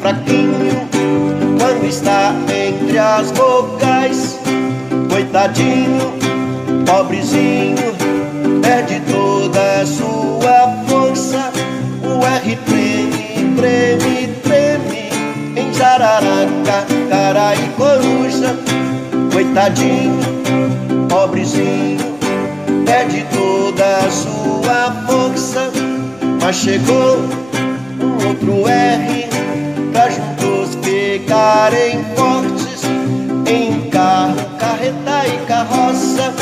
fraquinho quando está entre as vogais. Coitadinho, pobrezinho, perde toda a sua força. O R treme, treme, treme em jararaca, cara e coruja. Coitadinho, pobrezinho, perde toda a sua força. Mas chegou um outro R pra juntos ficarem fortes. Em carro, carreta e carroça.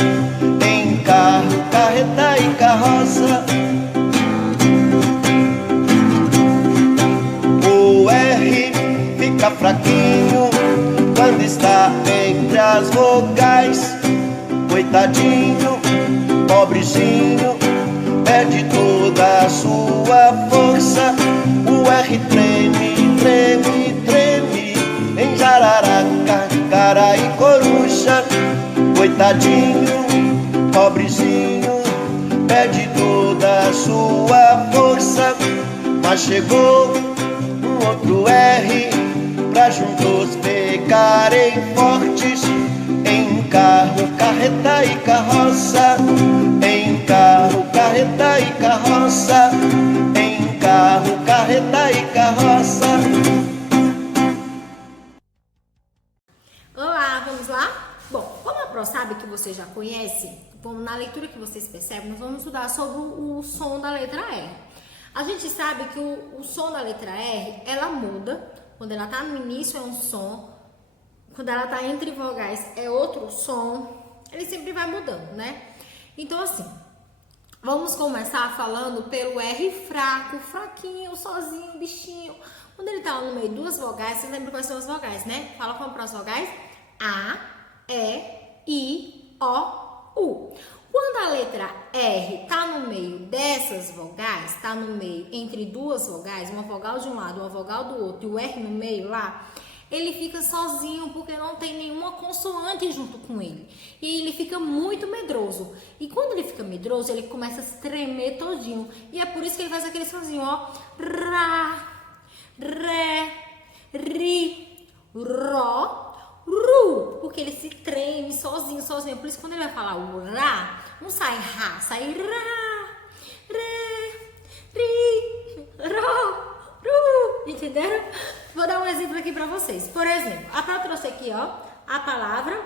Em carro, carreta e carroça. O R fica fraquinho quando está entre as vogais. Coitadinho, pobrezinho, perde toda a sua força. O R treme, treme, treme em jararaca, cara e coruja. Coitadinho, pobrezinho, perde toda a sua força. Mas chegou um outro R pra juntos ficarem fortes. Em carro, carreta e carroça. Em carro, carreta e carroça. Em carro, carreta e carroça. Olá, vamos lá? Bom, como a Pro sabe que você já conhece, na leitura que vocês percebem, nós vamos estudar sobre o som da letra R. A gente sabe que o som da letra R, ela muda. Quando ela tá no início é um som, quando ela tá entre vogais é outro som. Ele sempre vai mudando, né? Então assim, vamos começar falando pelo R fraco, fraquinho, sozinho, bichinho. Quando ele tá no meio de duas vogais, vocês lembram quais são as vogais, né? Fala com as vogais. A, E, I, O, U. Quando a letra R tá no meio dessas vogais, tá no meio entre duas vogais, uma vogal de um lado, uma vogal do outro, e o R no meio lá, ele fica sozinho porque não tem nenhuma consoante junto com ele. E ele fica muito medroso. E quando ele fica medroso, ele começa a se tremer todinho. E é por isso que ele faz aquele sonzinho, ó. Rá, ré, ri, ró, ru. Porque ele se treme sozinho, sozinho. Por isso que quando ele vai falar o rá, não sai rá, sai rá, ré, ri, ró, ru. Entenderam? Vou dar um exemplo aqui pra vocês. Por exemplo, a Pró trouxe aqui, ó, a palavra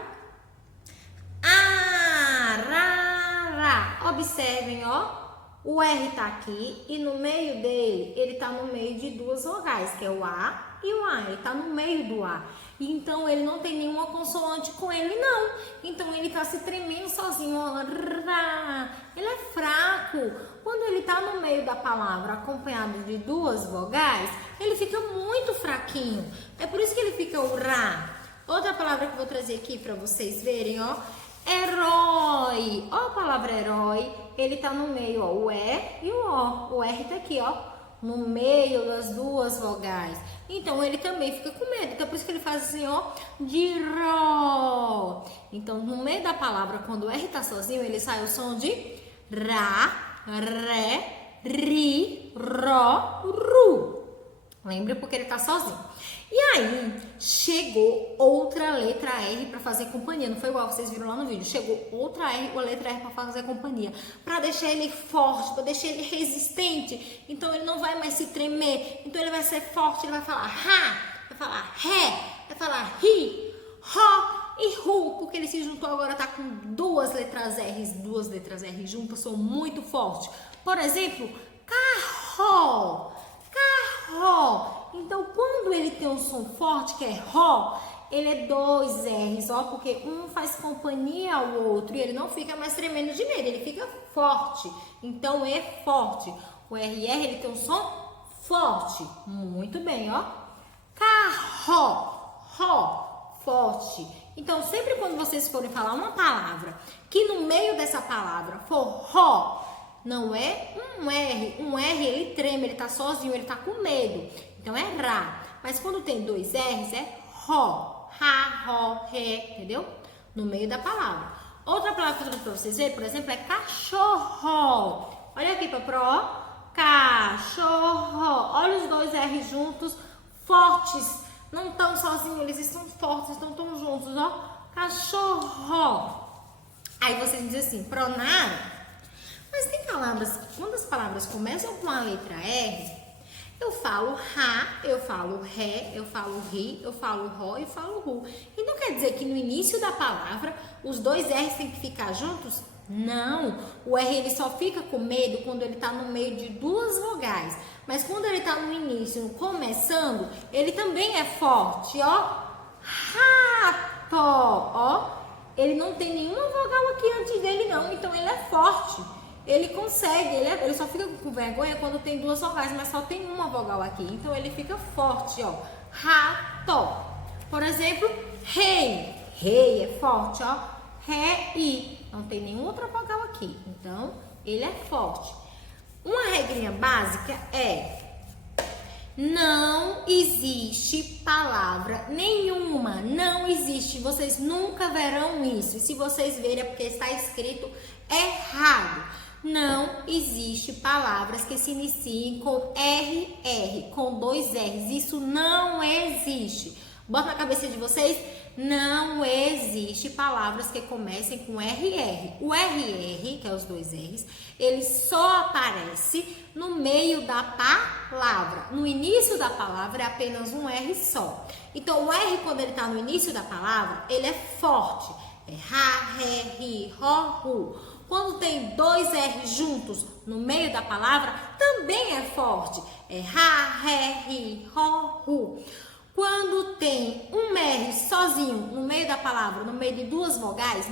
arara. Observem, ó, o R tá aqui e no meio dele, ele tá no meio de duas vogais, que é o A e o A. Ele tá no meio do A. Então, ele não tem nenhuma consoante com ele, não. Então, ele tá se tremendo sozinho, ó. Ele é fraco. Quando ele tá no meio da palavra acompanhado de duas vogais, ele fica muito fraquinho. É por isso que ele fica o rá. Outra palavra que eu vou trazer aqui para vocês verem, ó. Herói. Ó a palavra herói. Ele tá no meio, ó. O E e o O. O R tá aqui, ó. No meio das duas vogais. Então, ele também fica com medo. Então, é por isso que ele faz assim, ó. De ró. Então, no meio da palavra, quando o R tá sozinho, ele sai o som de rá, ré, ri, ró, ru. Lembra? Porque ele tá sozinho. E aí, chegou outra letra R para fazer companhia. Não foi igual vocês viram lá no vídeo. Chegou outra letra R para fazer companhia. Para deixar ele forte, para deixar ele resistente. Então, ele não vai mais se tremer. Então, ele vai ser forte. Ele vai falar rá, vai falar ré, vai falar ri, ró e ru. Porque ele se juntou agora, tá com duas letras R juntas, são muito fortes. Por exemplo, carro. Carro. Então, quando ele tem um som forte, que é ró, ele é dois R's, ó, porque um faz companhia ao outro e ele não fica mais tremendo de medo, ele fica forte. Então, é forte. O RR, ele tem um som forte. Muito bem, ó. Carro, ró, forte. Então, sempre quando vocês forem falar uma palavra, que no meio dessa palavra for ró, não é um R. Um R, ele treme, ele tá sozinho, ele tá com medo. Então, é rá. Mas quando tem dois R's, é ró. Rá, ró, ré, entendeu? No meio da palavra. Outra palavra que eu trouxe pra vocês verem, por exemplo, é cachorro. Olha aqui, Pró. Cachorro. Olha os dois R's juntos, fortes, não estão sozinhos, eles estão fortes, estão tão juntos, ó. Cachorro. Aí você diz assim, pronome. Mas tem palavras, quando as palavras começam com a letra R, eu falo ra, eu falo ré, eu falo ri, eu falo ró e falo ru. E não quer dizer que no início da palavra os dois R's têm que ficar juntos? Não, o R ele só fica com medo quando ele está no meio de duas vogais. Mas quando ele está no início, começando, ele também é forte, ó. Rato, ó. Ele não tem nenhuma vogal aqui antes dele não, então ele é forte. Ele consegue, ele só fica com vergonha quando tem duas vogais, mas só tem uma vogal aqui. Então ele fica forte, ó. Rato. Por exemplo, rei. Rei é forte, ó. Rei. Não tem nenhuma outra vogal aqui. Então, ele é forte. Uma regrinha básica é: não existe palavra nenhuma. Não existe. Vocês nunca verão isso. E se vocês verem é porque está escrito errado. Não existe palavras que se iniciem com RR, com dois R's. Isso não existe. Bota na cabeça de vocês, não existe palavras que comecem com RR. O RR, que é os dois R's, ele só aparece no meio da palavra. No início da palavra é apenas um R só. Então, o R, quando ele está no início da palavra, ele é forte. É ra, ré, ri, ró, ru. Quando tem dois R juntos no meio da palavra, também é forte. É ra, ré, ri, ró, ru. Quando tem um R sozinho no meio da palavra, no meio de duas vogais,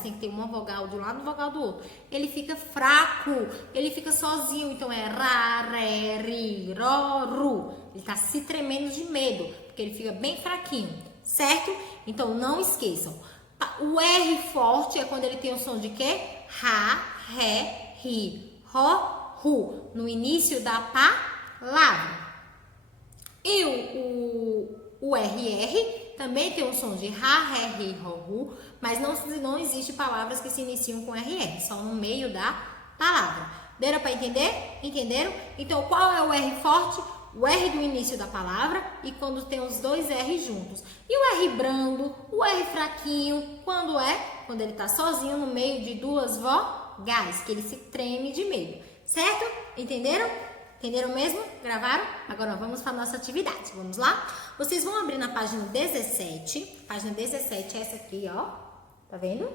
tem que ter uma vogal de um lado e uma vogal do outro. Ele fica fraco, ele fica sozinho, então é ra, ré, ri, ró, ru. Ele tá se tremendo de medo, porque ele fica bem fraquinho, certo? Então não esqueçam. O R forte é quando ele tem o som de quê? Ra, ré, ri, ró, ru, no início da palavra. E o RR também tem um som de ra, ré, ri, ró, ru, mas não existe palavras que se iniciam com RR, só no meio da palavra. Deram para entender? Entenderam? Então, qual é o R forte? O R do início da palavra e quando tem os dois R juntos. E o R brando, o R fraquinho, quando é? Quando ele tá sozinho no meio de duas vogais, que ele se treme de medo. Certo? Entenderam? Entenderam mesmo? Gravaram? Agora vamos para a nossa atividade. Vamos lá? Vocês vão abrir na página 17. Página 17 é essa aqui, ó. Tá vendo?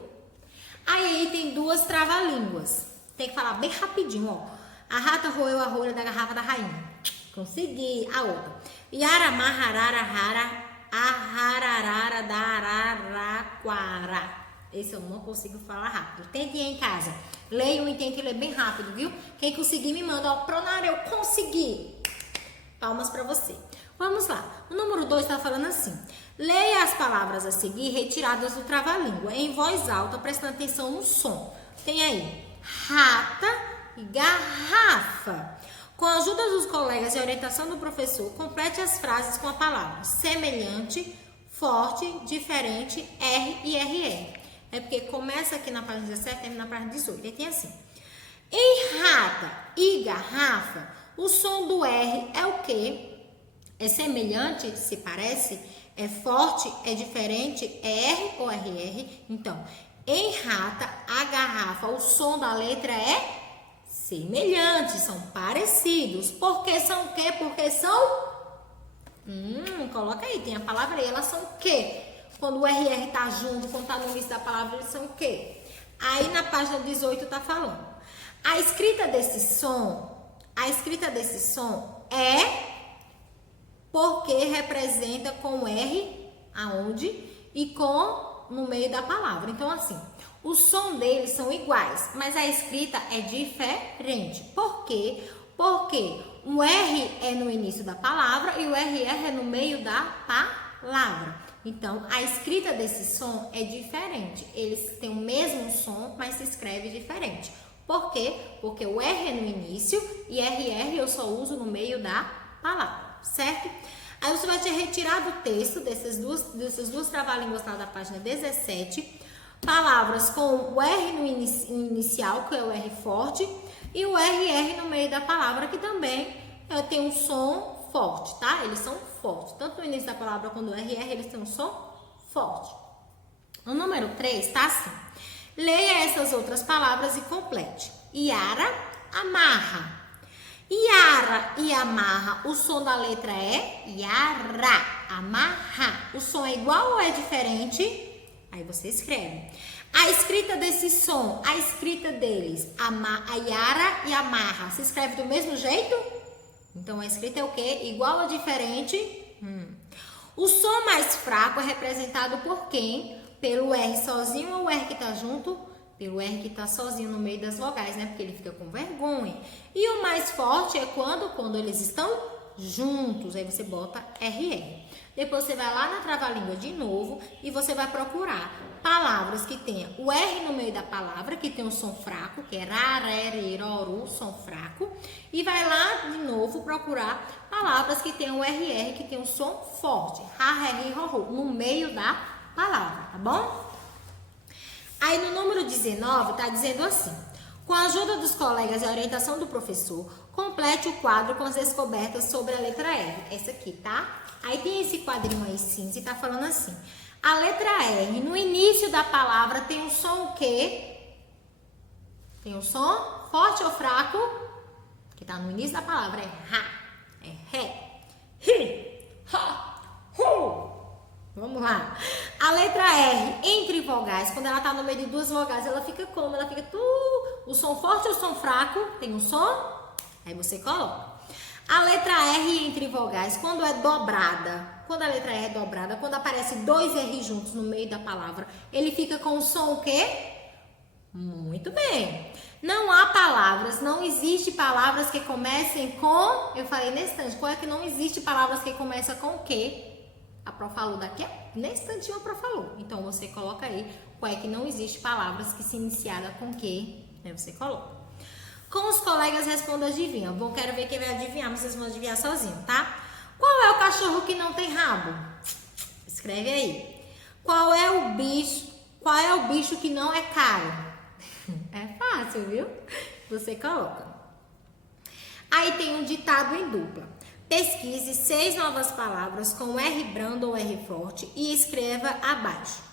Aí tem duas trava-línguas. Tem que falar bem rapidinho, ó. A rata roeu a rolha da garrafa da rainha. Consegui. A outra. Yara maharara rara ahararara da araraquara. Esse eu não consigo falar rápido. Tente em casa. Leiam e tente ler bem rápido, viu? Quem conseguir me manda. Ó, Pronara, eu consegui. Palmas pra você. Vamos lá. O número 2 tá falando assim. Leia as palavras a seguir retiradas do trava-língua em voz alta, prestando atenção no som. Tem aí rata e garrafa. Com a ajuda dos colegas e a orientação do professor, complete as frases com a palavra semelhante, forte, diferente, R e RR. É porque começa aqui na página 17 e termina na página 18. E tem assim. Em rata e garrafa, o som do R é o quê? É semelhante, se parece? É forte, é diferente, é R ou RR? Então, em rata, a garrafa, o som da letra é semelhantes, são parecidos. Por que são o quê? Porque são... coloca aí, tem a palavra aí. Elas são o quê? Quando o RR tá junto, quando tá no início da palavra, eles são o quê? Aí na página 18 tá falando. A escrita desse som é porque representa com R aonde e com no meio da palavra. Então assim, o som deles são iguais, mas a escrita é diferente. Por quê? Porque o R é no início da palavra e o RR é no meio da palavra. Então, a escrita desse som é diferente. Eles têm o mesmo som, mas se escreve diferente. Por quê? Porque o R é no início e RR eu só uso no meio da palavra, certo? Aí você vai te retirar do texto dessas duas trava-línguas lá da página 17, palavras com o R no inicial, que é o R forte, e o RR no meio da palavra, que também tem um som forte, tá? Eles são fortes. Tanto no início da palavra quanto no RR, eles têm um som forte. O número 3 tá assim. Leia essas outras palavras e complete. Iara, amarra. Iara e amarra, o som da letra é Iara, amarra. O som é igual ou é diferente? Aí você escreve. A escrita desse som, a escrita deles, a Iara e amarra, se escreve do mesmo jeito? Então a escrita é o quê? Igual ou diferente? O som mais fraco é representado por quem? Pelo R sozinho ou o R que tá junto? Pelo R que tá sozinho no meio das vogais, né? Porque ele fica com vergonha. E o mais forte é quando eles estão juntos. Aí você bota RR. Depois você vai lá na trava-língua de novo e você vai procurar palavras que tenham o R no meio da palavra, que tem um som fraco, que é rareriroru, som fraco. E vai lá de novo procurar palavras que tenham o RR, que tem um som forte, rareriroru, no meio da palavra, tá bom? Aí no número 19 tá dizendo assim: com a ajuda dos colegas e a orientação do professor, complete o quadro com as descobertas sobre a letra R. Essa aqui, tá? Aí tem esse quadrinho aí cinza e tá falando assim: a letra R no início da palavra tem um som o quê? Tem um som forte ou fraco? Que tá no início da palavra é ra, é ré, ri, ha, hu. Vamos lá. A letra R entre vogais, quando ela tá no meio de duas vogais, ela fica como? Ela fica o som forte ou o som fraco? Tem um som? Aí você coloca. A letra R entre vogais, quando é dobrada, quando a letra R é dobrada, quando aparece dois R juntos no meio da palavra, ele fica com o som o quê? Muito bem. Não há palavras, não existe palavras que comecem com, eu falei nesse instante, qual é que não existe palavras que começam com o quê? A Pro falou daqui, nesse instantinho a Pro falou. Então você coloca aí qual é que não existe palavras que se iniciada com que, né? Você coloca. Com os colegas responda adivinha. Bom, quero ver quem vai adivinhar, mas vocês vão adivinhar sozinho, tá? Qual é o cachorro que não tem rabo? Escreve aí. Qual é o bicho que não é caro? É fácil, viu? Você coloca. Aí tem um ditado em dupla. Pesquise 6 novas palavras com R brando ou R forte e escreva abaixo.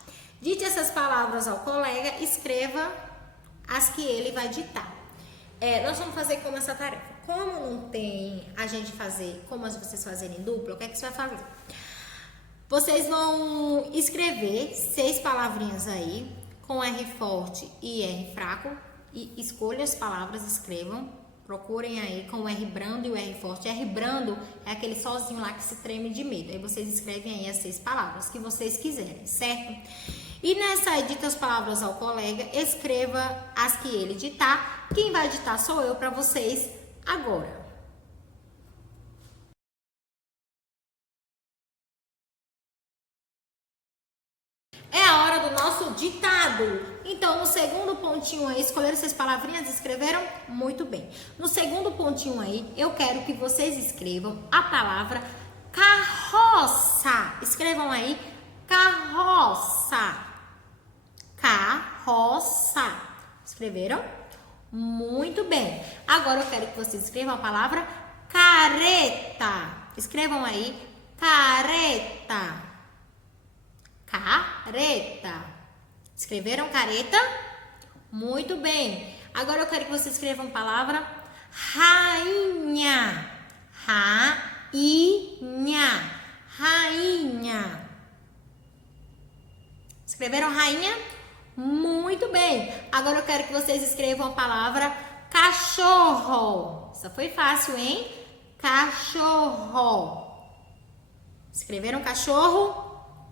Dite essas palavras ao colega, escreva as que ele vai ditar. Nós vamos fazer como essa tarefa. Como não tem a gente fazer, como vocês fazerem em dupla, o que é que você vai fazer? Vocês vão escrever 6 palavrinhas aí, com R forte e R fraco, e escolha as palavras, escrevam. Procurem aí com o R brando e o R forte. R brando é aquele sozinho lá que se treme de medo. Aí vocês escrevem aí as 6 palavras que vocês quiserem, certo? E nessa dita as palavras ao colega, escreva as que ele ditar. Quem vai ditar sou eu para vocês agora. É a hora do nosso ditado. Então, no segundo pontinho aí, escolheram 6 palavrinhas, escreveram? Muito bem. No segundo pontinho aí, eu quero que vocês escrevam a palavra carroça. Escrevam aí, carroça. Carroça. Escreveram? Muito bem. Agora eu quero que vocês escrevam a palavra careta. Escrevam aí, careta. Careta. Escreveram careta? Muito bem. Agora eu quero que vocês escrevam a palavra rainha. Rainha. Rainha. Escreveram rainha? Muito bem. Agora eu quero que vocês escrevam a palavra cachorro. Essa foi fácil, hein? Cachorro. Escreveram cachorro?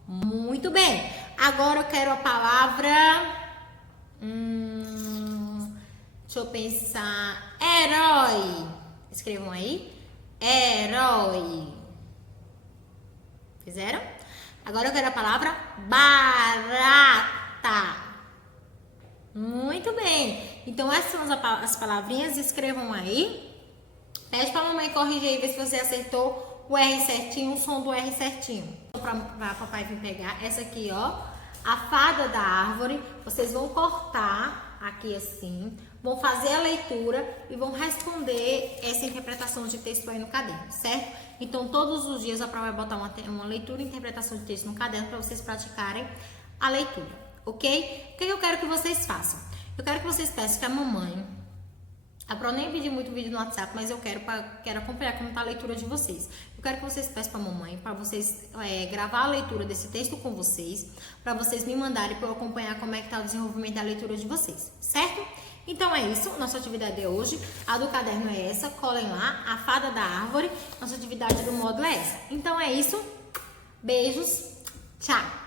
Muito bem. Agora eu quero a palavra... deixa eu pensar. Herói. Escrevam aí. Herói. Fizeram? Agora eu quero a palavra barata. Muito bem. Então essas são as palavrinhas. Escrevam aí. Pede pra mamãe corrigir aí, ver se você acertou o R certinho, o som do R certinho. Pra papai vir pegar essa aqui, ó, a fada da árvore. Vocês vão cortar aqui assim, vão fazer a leitura e vão responder essa interpretação de texto aí no caderno, certo? Então, todos os dias a prova vai botar uma leitura e interpretação de texto no caderno para vocês praticarem a leitura, ok? O que eu quero que vocês façam? Eu quero que vocês peçam que a mamãe... A Pro nem pedi muito vídeo no WhatsApp, mas eu quero acompanhar como está a leitura de vocês. Eu quero que vocês peçam para a mamãe, para vocês gravar a leitura desse texto com vocês, para vocês me mandarem para eu acompanhar como é que está o desenvolvimento da leitura de vocês, certo? Então é isso, nossa atividade de hoje. A do caderno é essa, colhem lá, a fada da árvore. Nossa atividade do módulo é essa. Então é isso, beijos, tchau!